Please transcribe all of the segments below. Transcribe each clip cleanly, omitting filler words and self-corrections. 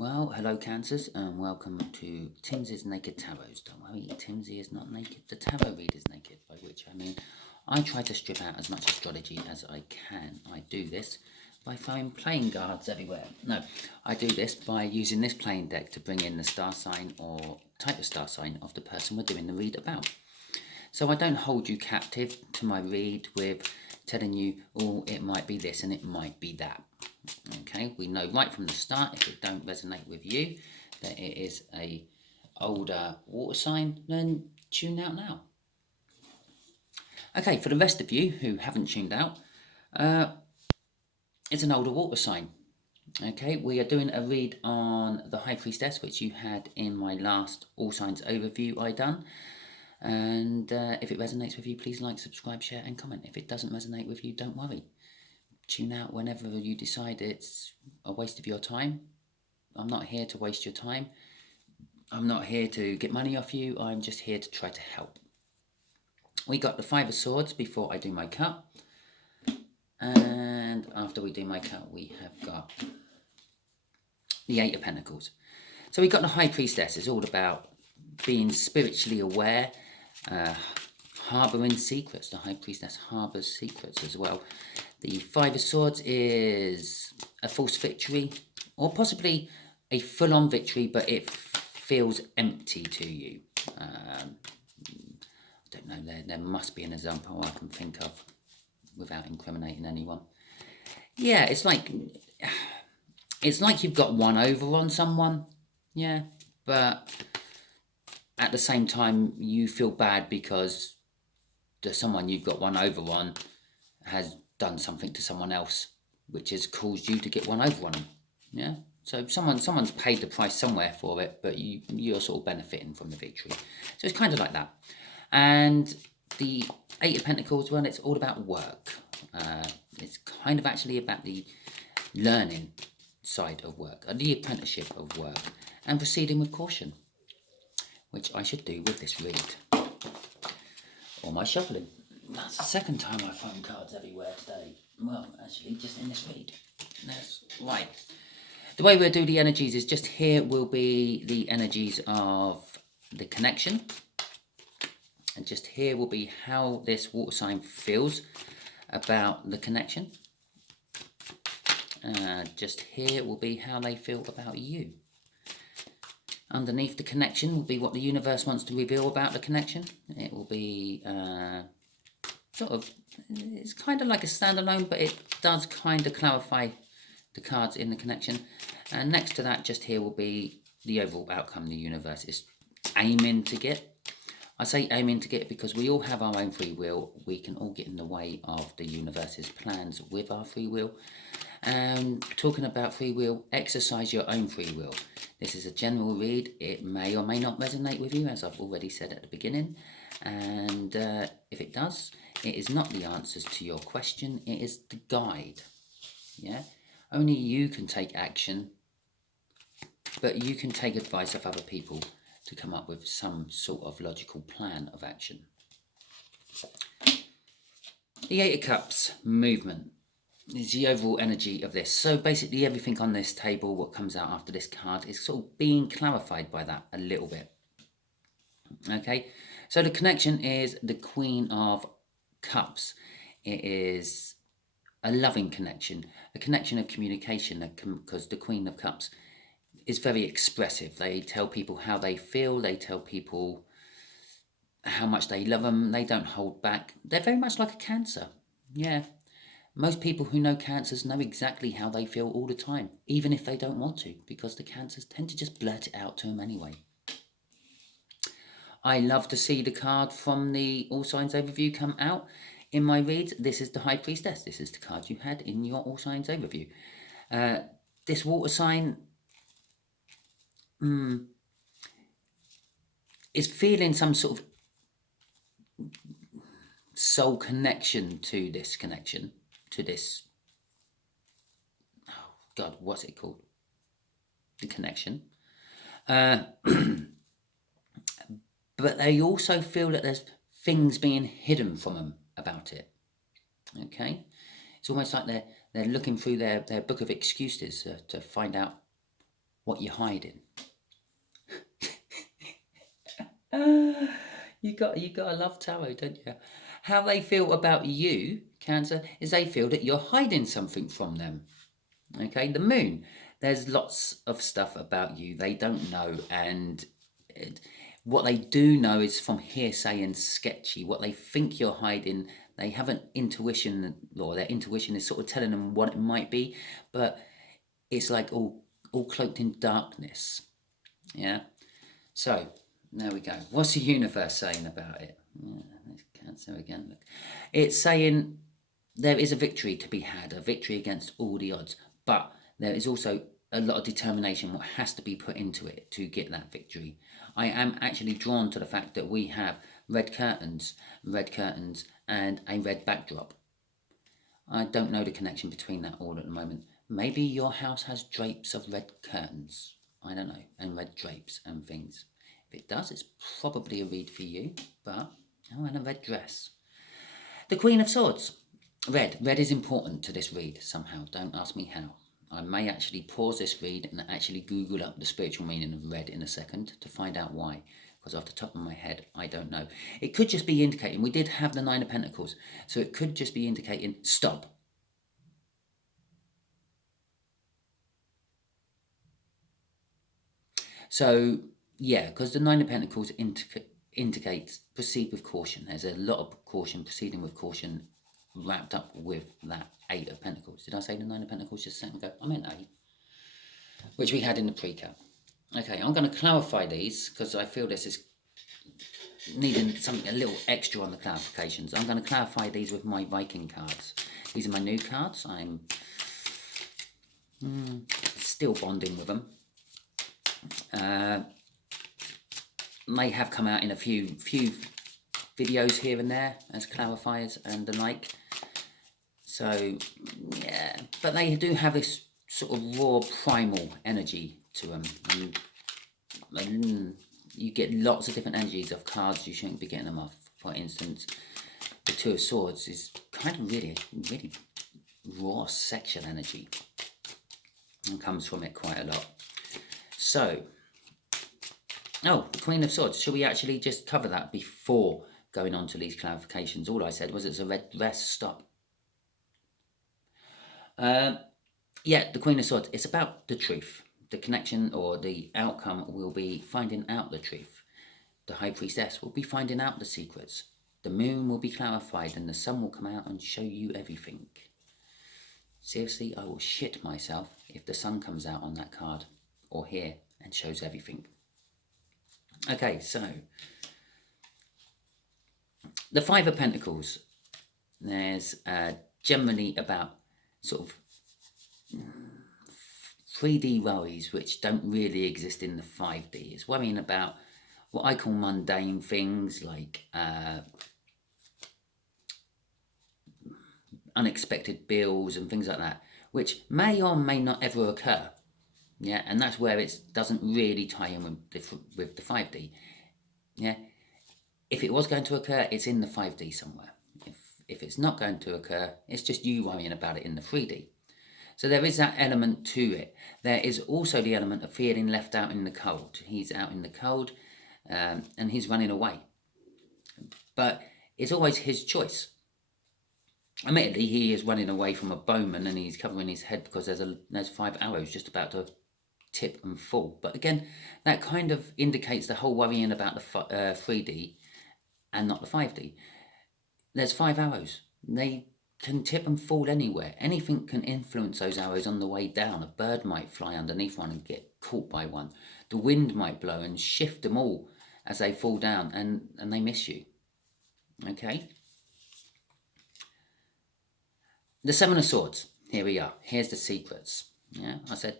Well, hello Cancers, and welcome to Timsy's Naked Tarots. Don't worry, Timsy is not naked. The tarot read is naked, by which I mean I try to strip out as much astrology as I can. I do this by throwing playing cards everywhere. No, I do this by using this playing deck to bring in the star sign or type of star sign of the person we're doing the read about. So I don't hold you captive to my read with telling you, oh, it might be this and it might be that. Okay, we know right from the start, if it don't resonate with you, that it is a older water sign, then tune out now. Okay, for the rest of you who haven't tuned out, it's an older water sign. Okay, we are doing a read on the High Priestess, which you had in my last All Signs overview I done. And if it resonates with you, please like, subscribe, share and comment. If it doesn't resonate with you, don't worry. Tune out whenever you decide it's a waste of your time. I'm not here to waste your time. I'm not here to get money off you. I'm just here to try to help. We got the Five of Swords before I do my cut. And after we do my cut, we have got the Eight of Pentacles. So we got the High Priestess. It's all about being spiritually aware, harbouring secrets. The High Priestess harbours secrets as well. The Five of Swords is a false victory, or possibly a full-on victory, but it feels empty to you. I don't know, there must be an example I can think of without incriminating anyone. Yeah, it's like you've got one over on someone, yeah, but at the same time you feel bad because the someone you've got one over on has done something to someone else which has caused you to get one over on them. Yeah, so someone's paid the price somewhere for it, but you're sort of benefiting from the victory. So it's kind of like that. And the Eight of Pentacles, well, it's all about work. It's kind of actually about the learning side of work, the apprenticeship of work, and proceeding with caution, which I should do with this read or my shuffling. That's the second time I've found cards everywhere today. Well, actually, just in this read. That's right. The way we'll do the energies is just here will be the energies of the connection. And just here will be how this water sign feels about the connection. Just here will be how they feel about you. Underneath the connection will be what the universe wants to reveal about the connection. It will be it's kind of like a standalone, but it does kind of clarify the cards in the connection. And next to that, just here will be the overall outcome the universe is aiming to get. I say aiming to get because we all have our own free will. We can all get in the way of the universe's plans with our free will. And talking about free will, exercise your own free will. This is a general read. It may or may not resonate with you, as I've already said at the beginning. And if it does, it is not the answers to your question. It is the guide. Yeah, only you can take action, but you can take advice of other people to come up with some sort of logical plan of action. The Eight of Cups, movement, is the overall energy of this. So basically everything on this table, what comes out after this card, is sort of being clarified by that a little bit. Okay, so the connection is the Queen of Cups. It is a loving connection, a connection of communication, because the Queen of Cups is very expressive. They tell people how they feel. They tell people how much they love them. They don't hold back. They're very much like a Cancer. Yeah. Most people who know Cancers know exactly how they feel all the time, even if they don't want to, because the Cancers tend to just blurt it out to them anyway. I love to see the card from the All Signs overview come out in my reads. This is the High Priestess. This is the card you had in your All Signs overview. This water sign is feeling some sort of soul connection to this connection, to this, oh God, what's it called? The connection. But they also feel that there's things being hidden from them about it. Okay? It's almost like they're looking through their book of excuses to find out what you're hiding. You gotta love tarot, don't you? How they feel about you, Cancer, is they feel that you're hiding something from them. Okay, the Moon. There's lots of stuff about you they don't know, and what they do know is from hearsay and sketchy. What they think you're hiding, they have an intuition, or their intuition is sort of telling them what it might be, but it's like all cloaked in darkness. Yeah. So there we go. What's the universe saying about it? Yeah, there's Cancer again. Look, it's saying there is a victory to be had, a victory against all the odds, but there is also a lot of determination what has to be put into it to get that victory. I am actually drawn to the fact that we have red curtains, and a red backdrop. I don't know the connection between that all at the moment. Maybe your house has drapes of red curtains. I don't know, and red drapes and things. If it does, it's probably a read for you, but, oh, and a red dress. The Queen of Swords. Red. Red is important to this read somehow. Don't ask me how. I may actually pause this read and actually Google up the spiritual meaning of red in a second to find out why. Because off the top of my head, I don't know. It could just be indicating, we did have the Nine of Pentacles, so it could just be indicating, stop. So, yeah, because the Nine of Pentacles indicates proceed with caution. There's a lot of caution, proceeding with caution, wrapped up with that Eight of Pentacles. Did I say the Nine of Pentacles just a second ago? I meant 8, which we had in the pre-cap. Okay, I'm going to clarify these because I feel this is needing something a little extra on the clarifications. I'm going to clarify these with my Viking cards. These are my new cards. I'm still bonding with them. They have come out in a few videos here and there as clarifiers and the like. So, yeah, but they do have this sort of raw primal energy to them. And you get lots of different energies of cards you shouldn't be getting them off. For instance, the Two of Swords is kind of really raw sexual energy and comes from it quite a lot. So, oh, the Queen of Swords. Should we actually just cover that before going on to these clarifications? All I said was it's a red dress. Stop. Yeah, the Queen of Swords. It's about the truth. The connection or the outcome will be finding out the truth. The High Priestess will be finding out the secrets. The moon will be clarified and the sun will come out and show you everything. Seriously, I will shit myself if the sun comes out on that card or here and shows everything. Okay, so the Five of Pentacles. There's generally about sort of 3D worries which don't really exist in the 5D. It's worrying about what I call mundane things like unexpected bills and things like that, which may or may not ever occur. Yeah, and that's where it doesn't really tie in with the 5D. Yeah, if it was going to occur, it's in the 5D somewhere. If it's not going to occur, it's just you worrying about it in the 3D. So there is that element to it. There is also the element of feeling left out in the cold. He's out in the cold and he's running away. But it's always his choice. Admittedly, he is running away from a bowman and he's covering his head because there's 5 arrows just about to tip and fall. But again, that kind of indicates the whole worrying about the 3D and not the 5D. There's 5 arrows. They can tip and fall anywhere. Anything can influence those arrows on the way down. A bird might fly underneath one and get caught by one. The wind might blow and shift them all as they fall down and they miss you. Okay? The Seven of Swords. Here we are. Here's the secrets. Yeah, I said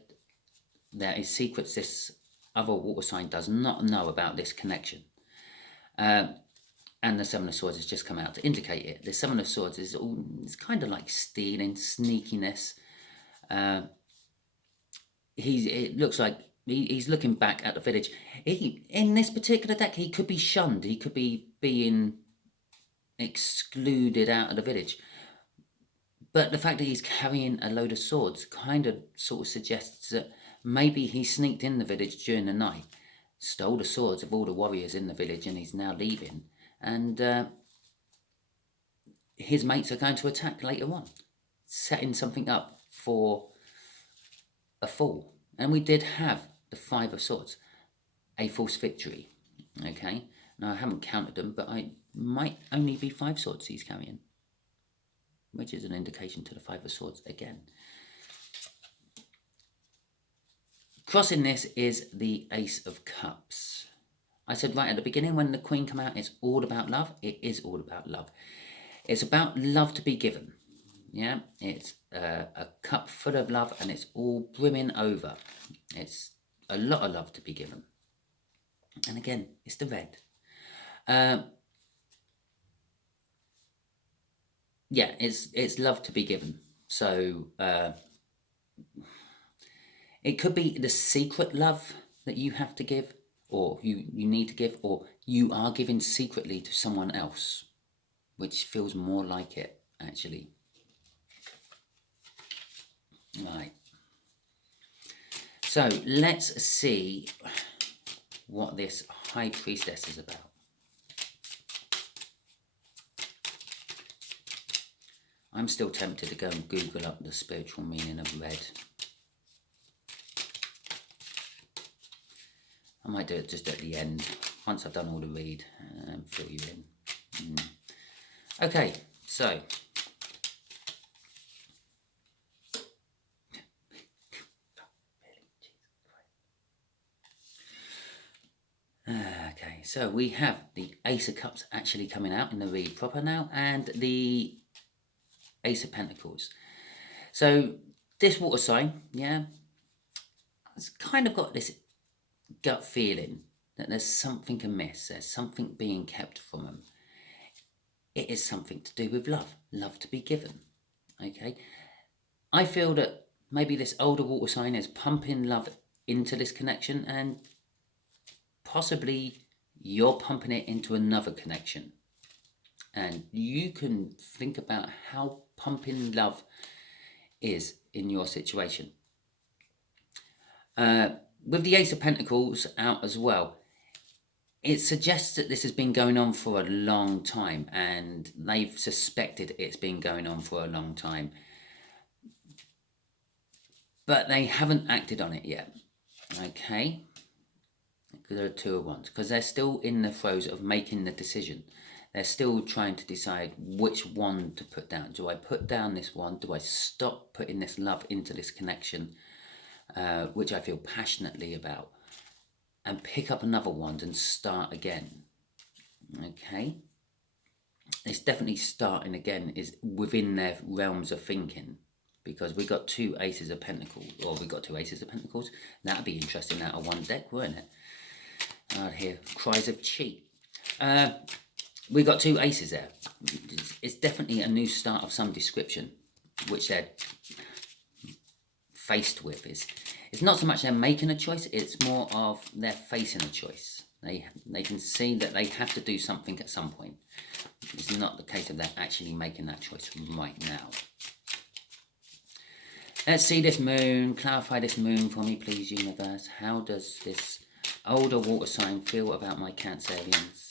there is secrets this other water sign does not know about this connection. And the Seven of Swords has just come out to indicate it. The Seven of Swords is it's kind of like stealing, sneakiness. It looks like he's looking back at the village. In this particular deck, he could be shunned. He could be being excluded out of the village. But the fact that he's carrying a load of swords kind of sort of suggests that Maybe he sneaked in the village during the night, stole the swords of all the warriors in the village, and he's now leaving. And his mates are going to attack later on, setting something up for a fall. And we did have the Five of Swords, a false victory. Okay, now I haven't counted them, but I might only be 5 swords he's carrying, which is an indication to the Five of Swords again. Crossing this is the Ace of Cups. I said right at the beginning when the Queen came out, it's all about love. It is all about love. It's about love to be given. Yeah, it's a cup full of love, and it's all brimming over. It's a lot of love to be given. And again, it's the red. Yeah, it's love to be given. So it could be the secret love that you have to give, or you need to give, or you are giving secretly to someone else, which feels more like it, actually. Right. So let's see what this High Priestess is about. I'm still tempted to go and Google up the spiritual meaning of red. I might do it just at the end, once I've done all the read, and fill you in. Okay, so okay, so we have the Ace of Cups actually coming out in the read proper now, and the Ace of Pentacles. So this water sign, yeah, it's kind of got this gut feeling that there's something amiss, there's something being kept from them. It is something to do with love, love to be given. Okay, I feel that maybe this older water sign is pumping love into this connection, and possibly you're pumping it into another connection. And you can think about how pumping love is in your situation. With the Ace of Pentacles out as well, it suggests that this has been going on for a long time, and they've suspected it's been going on for a long time. But they haven't acted on it yet. Okay? Because there are 2 of Wands. Because they're still in the throes of making the decision. They're still trying to decide which wand to put down. Do I put down this wand? Do I stop putting this love into this connection, which I feel passionately about, and pick up another wand and start again? Okay? It's definitely starting again is within their realms of thinking, because we got 2 Aces of Pentacles, or we got 2 Aces of Pentacles. That'd be interesting out of one deck, wouldn't it? I'd hear cries of cheat. We got 2 aces there. It's definitely a new start of some description, which they're faced with. It's not so much they're making a choice, it's more of they're facing a choice. They can see that they have to do something at some point. It's not the case of they're actually making that choice right now. Let's see this moon. Clarify this moon for me, please, universe. How does this older water sign feel about my Cancerians?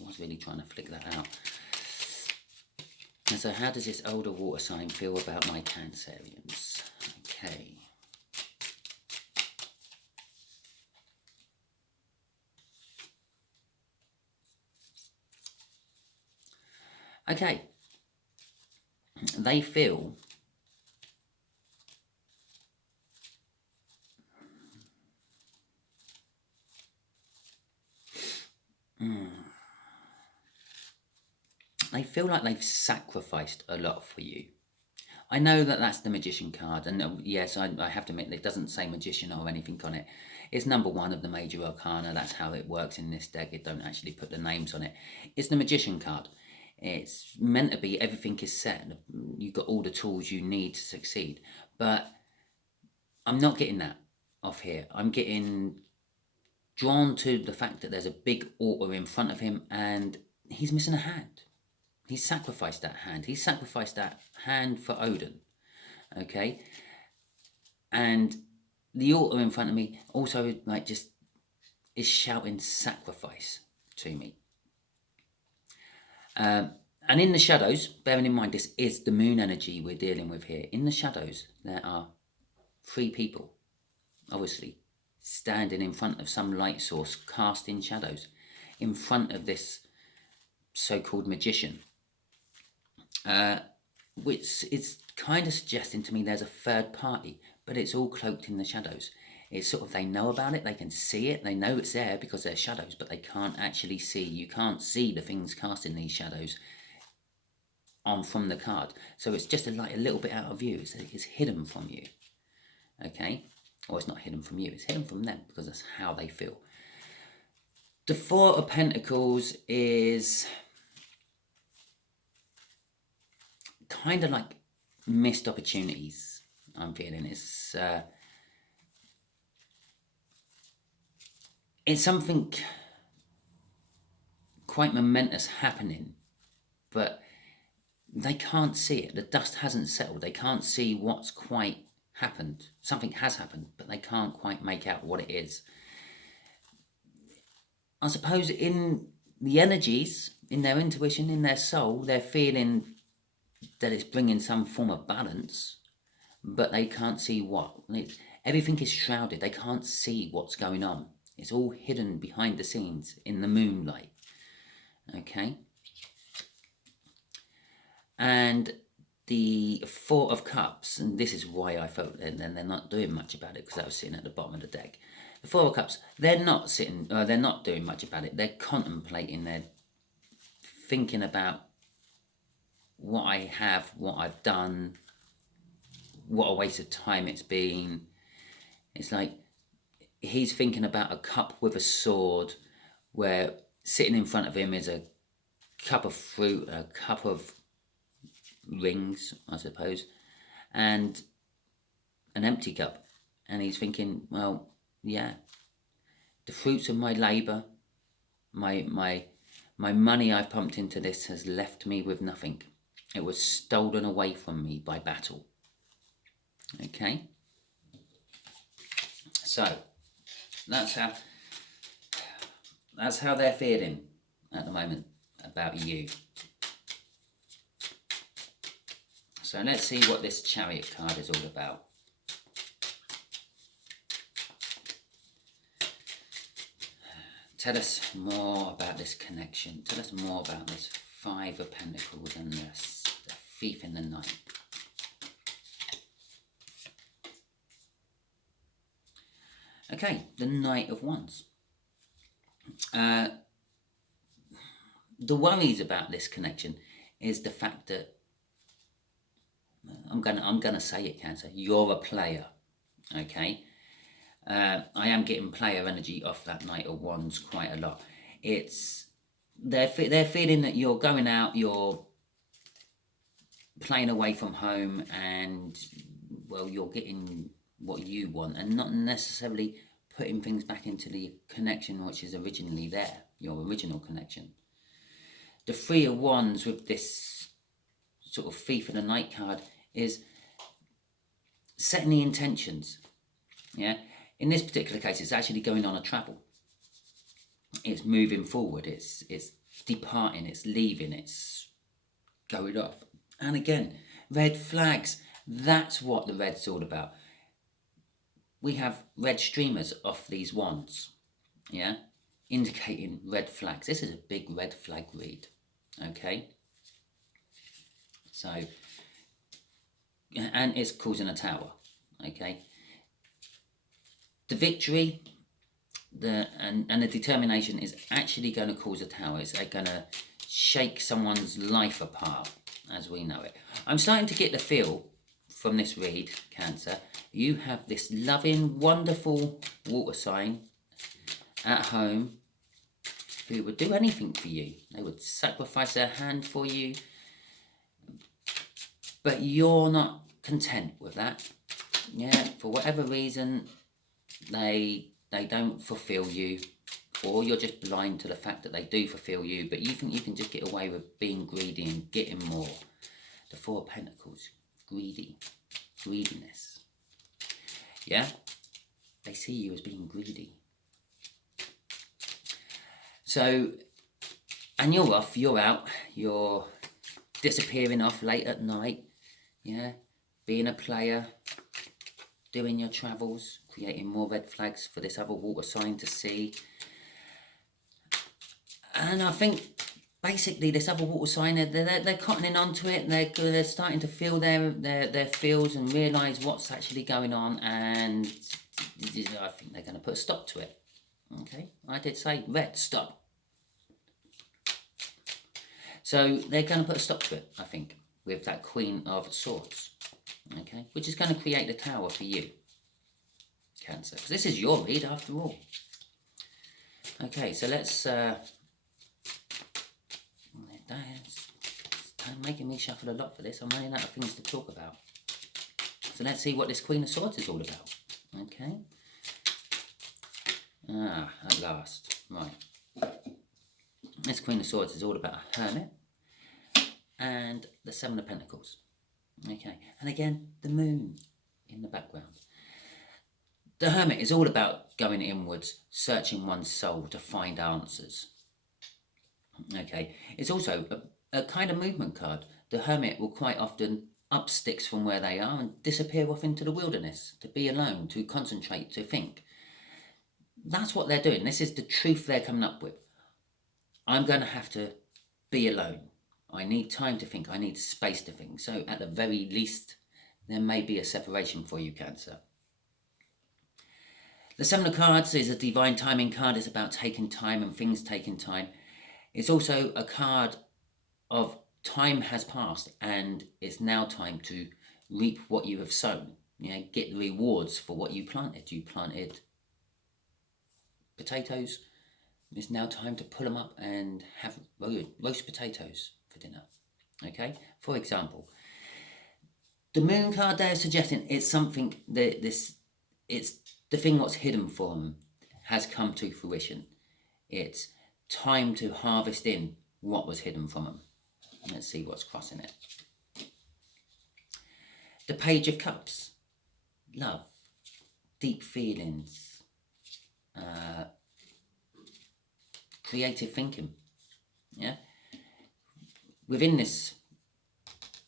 I was really trying to flick that out. And so how does this older water sign feel about my Cancerians? Okay. Okay. They feel they feel like they've sacrificed a lot for you. I know that that's the Magician card, and yes, I have to admit it doesn't say Magician or anything on it. It's number 1 of the major arcana. That's how it works in this deck. It don't actually put the names on it. It's the Magician card. It's meant to be everything is set. You've got all the tools you need to succeed. But I'm not getting that off here. I'm getting drawn to the fact that there's a big altar in front of him, and he's missing a hand. He sacrificed that hand. He sacrificed that hand for Odin. Okay? And the altar in front of me also like just is shouting sacrifice to me. And in the shadows, bearing in mind this is the moon energy we're dealing with here, in the shadows there are 3 people, obviously, standing in front of some light source, casting shadows in front of this so-called magician, which is kind of suggesting to me there's a third party, but it's all cloaked in the shadows. It's sort of, they know about it, they can see it, they know it's there because they're shadows, but they can't actually see. You can't see the things casting these shadows on from the card. So it's just like a little bit out of view. It's hidden from you. Okay? Or it's not hidden from you, it's hidden from them because that's how they feel. The 4 of Pentacles is kind of like missed opportunities, I'm feeling. It's something quite momentous happening, but they can't see it. The dust hasn't settled. They can't see what's quite happened. Something has happened, but they can't quite make out what it is. I suppose in the energies, in their intuition, in their soul, they're feeling that it's bringing some form of balance, but they can't see what. Everything is shrouded. They can't see what's going on. It's all hidden behind the scenes in the moonlight. Okay? And the 4 of Cups, and this is why I felt then they're not doing much about it, because I was sitting at the bottom of the deck. The 4 of Cups, they're not doing much about it. They're contemplating, they're thinking about what I have, what I've done, what a waste of time it's been. It's like he's thinking about a cup with a sword, where sitting in front of him is a cup of fruit, a cup of rings, I suppose, and an empty cup. And he's thinking, well, yeah, the fruits of my labour, my money I've pumped into this has left me with nothing. It was stolen away from me by battle. Okay? So, that's how they're feeling at the moment about you. So let's see what this Chariot card is all about. Tell us more about this connection. Tell us more about this 5 of Pentacles and the thief in the night. Okay, the Knight of Wands. The worries about this connection is the fact that I'm gonna say it, Cancer. You're a player, okay? I am getting player energy off that Knight of Wands quite a lot. They're feeling that you're going out, you're playing away from home, and well, you're getting what you want, and not necessarily putting things back into the connection which is originally there, your original connection. The 3 of Wands with this sort of thief in the night card is setting the intentions. Yeah, in this particular case, it's actually going on a travel. It's moving forward. It's departing. It's leaving. It's going off. And again, red flags. That's what the red's all about. We have red streamers off these wands. Yeah, indicating red flags. This is a big red flag read. Okay. So, and it's causing a tower. Okay. The victory, and the determination is actually going to cause a tower. It's going to shake someone's life apart, as we know it. I'm starting to get the feel from this read, Cancer. You have this loving, wonderful water sign at home who would do anything for you. They would sacrifice their hand for you. But you're not content with that. Yeah, for whatever reason, they don't fulfill you, or you're just blind to the fact that they do fulfill you, but you think you can just get away with being greedy and getting more. The 4 of Pentacles, greediness. yeah? They see you as being greedy. So, and you're off, you're out, you're disappearing off late at night, yeah? Being a player, doing your travels, creating more red flags for this other water sign to see. And I think basically this other water sign, they're cottoning onto it. They're starting to feel their feels and realise what's actually going on, and I think they're going to put a stop to it. Okay, I did say red, stop. So they're going to put a stop to it, I think, with that Queen of Swords. Okay, which is going to create the Tower for you, Cancer, because this is your read after all. Okay, so let's it's making me shuffle a lot for this. I'm running out of things to talk about. So let's see what this Queen of Swords is all about. Okay. At last. Right. This Queen of Swords is all about a Hermit and the Seven of Pentacles. Okay. And again, the Moon in the background. The Hermit is all about going inwards, searching one's soul to find answers. Okay. It's also a kind of movement card. The Hermit will quite often up sticks from where they are and disappear off into the wilderness to be alone, to concentrate, to think. That's what they're doing. This is the truth they're coming up with. I'm going to have to be alone. I need time to think. I need space to think. So at the very least, there may be a separation for you, Cancer. The Seven of Cards is a divine timing card. It's about taking time and things taking time. It's also a card of time has passed and it's now time to reap what you have sown. Get the rewards for what you planted. You planted potatoes. It's now time to pull them up and have roast potatoes for dinner. Okay? For example, the Moon card there is suggesting it's something that it's the thing what's hidden for them has come to fruition. It's time to harvest in what was hidden from them. Let's see what's crossing it. The Page of Cups. Love. Deep feelings. Creative thinking. Yeah. Within this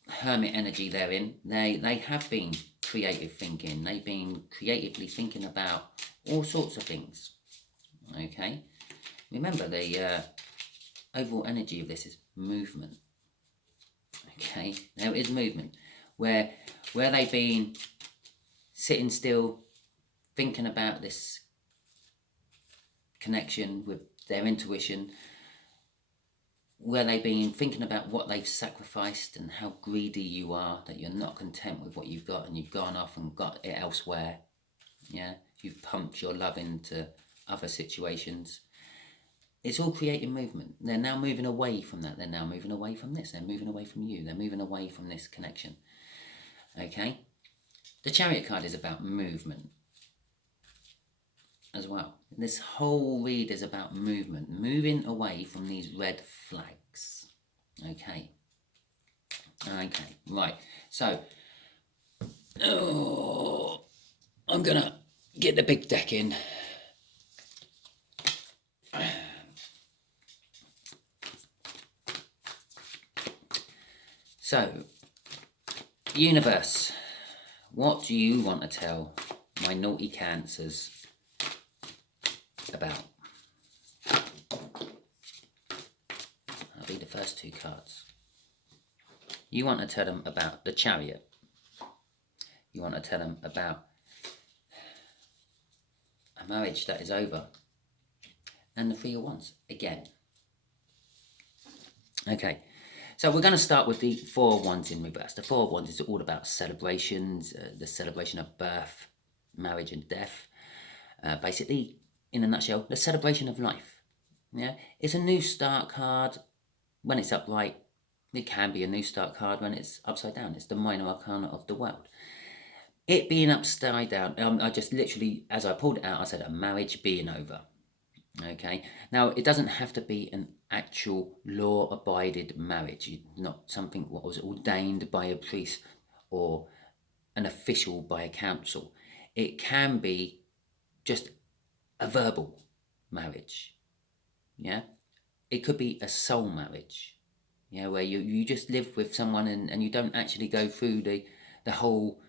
Hermit energy they're in, they have been creative thinking. They've been creatively thinking about all sorts of things. Okay. Remember, the overall energy of this is movement. Okay, there is movement. Where they've been sitting still, thinking about this connection with their intuition, where they've been thinking about what they've sacrificed and how greedy you are, that you're not content with what you've got and you've gone off and got it elsewhere. Yeah, you've pumped your love into other situations. It's all creating movement. They're now moving away from that. They're now moving away from this. They're moving away from you. They're moving away from this connection. Okay? The Chariot card is about movement as well. This whole read is about movement. Moving away from these red flags. Okay? Okay, right. So, I'm going to get the big deck in. So, universe, what do you want to tell my naughty Cancers about? That'll be the first two cards. You want to tell them about the Chariot. You want to tell them about a marriage that is over. And the Three of Wands again. Okay. So we're going to start with the Four of Wands in reverse. The Four of Wands is all about celebrations, the celebration of birth, marriage and death. Basically, in a nutshell, the celebration of life. Yeah, it's a new start card. When it's upright, it can be a new start card. When it's upside down, it's the minor arcana of the world. It being upside down, I just literally, as I pulled it out, I said a marriage being over. Okay, now it doesn't have to be an actual law-abided marriage, not something what was ordained by a priest or an official by a council. It can be just a verbal marriage. Yeah. It could be a soul marriage. Yeah, where you just live with someone and you don't actually go through the whole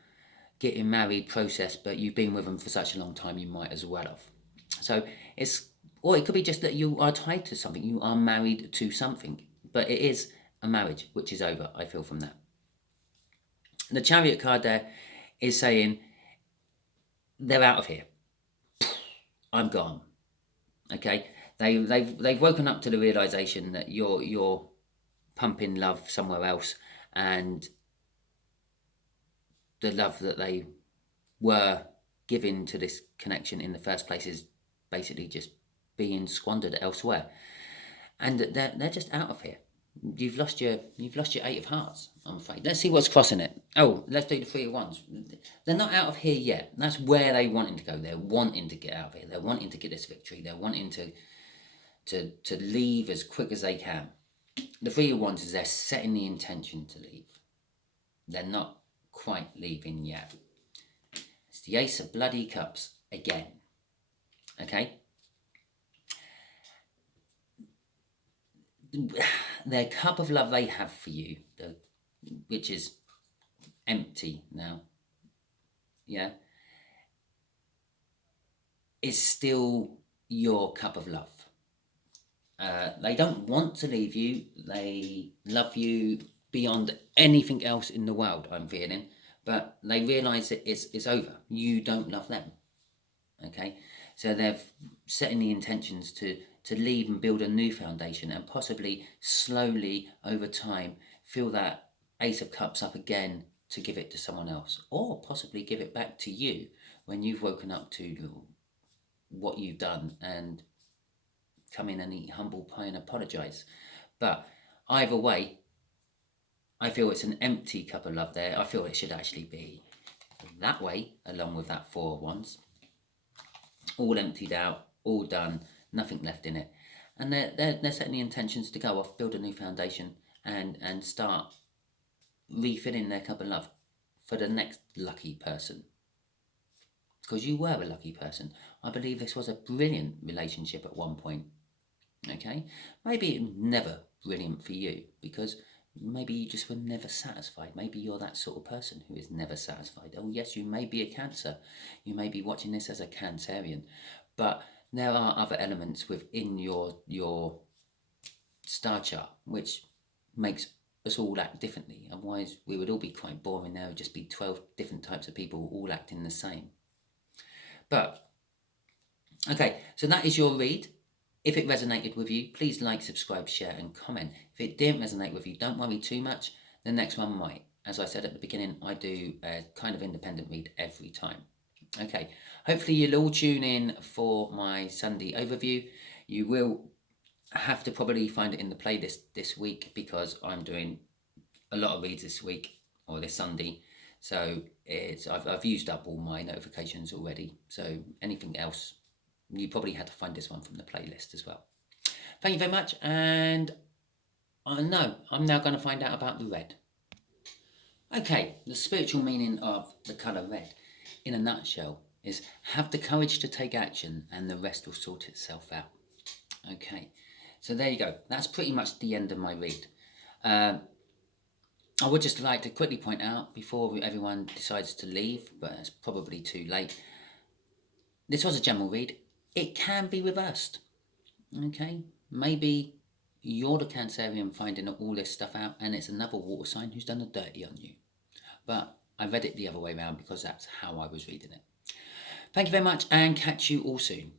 getting married process, but you've been with them for such a long time, you might as well have. So or it could be just that you are tied to something, you are married to something, but it is a marriage which is over, I feel, from that. The Chariot card there is saying they're out of here. I'm gone. Okay, they've woken up to the realization that you're pumping love somewhere else, and the love that they were giving to this connection in the first place is basically just being squandered elsewhere, and they're just out of here. You've lost your Eight of Hearts, I'm afraid. Let's see what's crossing it. Oh, let's do the Three of Wands. They're not out of here yet. That's where they wanting to go. They're wanting to get out of here. They're wanting to get this victory. They're wanting to leave as quick as they can. The Three of Wands is they're setting the intention to leave. They're not quite leaving yet. It's the Ace of Bloody Cups again. Okay? Their cup of love they have for you, which is empty now, yeah, is still your cup of love. They don't want to leave you. They love you beyond anything else in the world, I'm feeling. But they realise that it's over. You don't love them. Okay? So they're setting the intentions to leave and build a new foundation, and possibly slowly over time fill that Ace of Cups up again to give it to someone else, or possibly give it back to you when you've woken up to what you've done and come in and eat humble pie and apologise. But either way, I feel it's an empty cup of love there. I feel it should actually be that way, along with that Four of Wands. All emptied out, all done, nothing left in it. And they're setting the intentions to go off, build a new foundation, and start refilling their cup of love for the next lucky person. Because you were a lucky person. I believe this was a brilliant relationship at one point. Okay? Maybe never brilliant for you, because maybe you just were never satisfied. Maybe you're that sort of person who is never satisfied. Oh yes, you may be a Cancer. You may be watching this as a Cancerian. But there are other elements within your star chart which makes us all act differently. Otherwise, we would all be quite boring. There would just be 12 different types of people all acting the same. But, okay, so that is your read. If it resonated with you, please like, subscribe, share, and comment. If it didn't resonate with you, don't worry too much. The next one might. As I said at the beginning, I do a kind of independent read every time. Okay, hopefully you'll all tune in for my Sunday overview. You will have to probably find it in the playlist this week, because I'm doing a lot of reads this week, or this Sunday. So I've used up all my notifications already. So anything else, you probably had to find this one from the playlist as well. Thank you very much, and I'm now going to find out about the red. Okay, the spiritual meaning of the colour red, in a nutshell, is have the courage to take action and the rest will sort itself out. Okay, so there you go. That's pretty much the end of my read. I would just like to quickly point out, before everyone decides to leave, but it's probably too late, this was a general read. It can be reversed. Okay, maybe you're the Cancerian finding all this stuff out, and it's another water sign who's done the dirty on you. But I read it the other way around because that's how I was reading it. Thank you very much, and catch you all soon.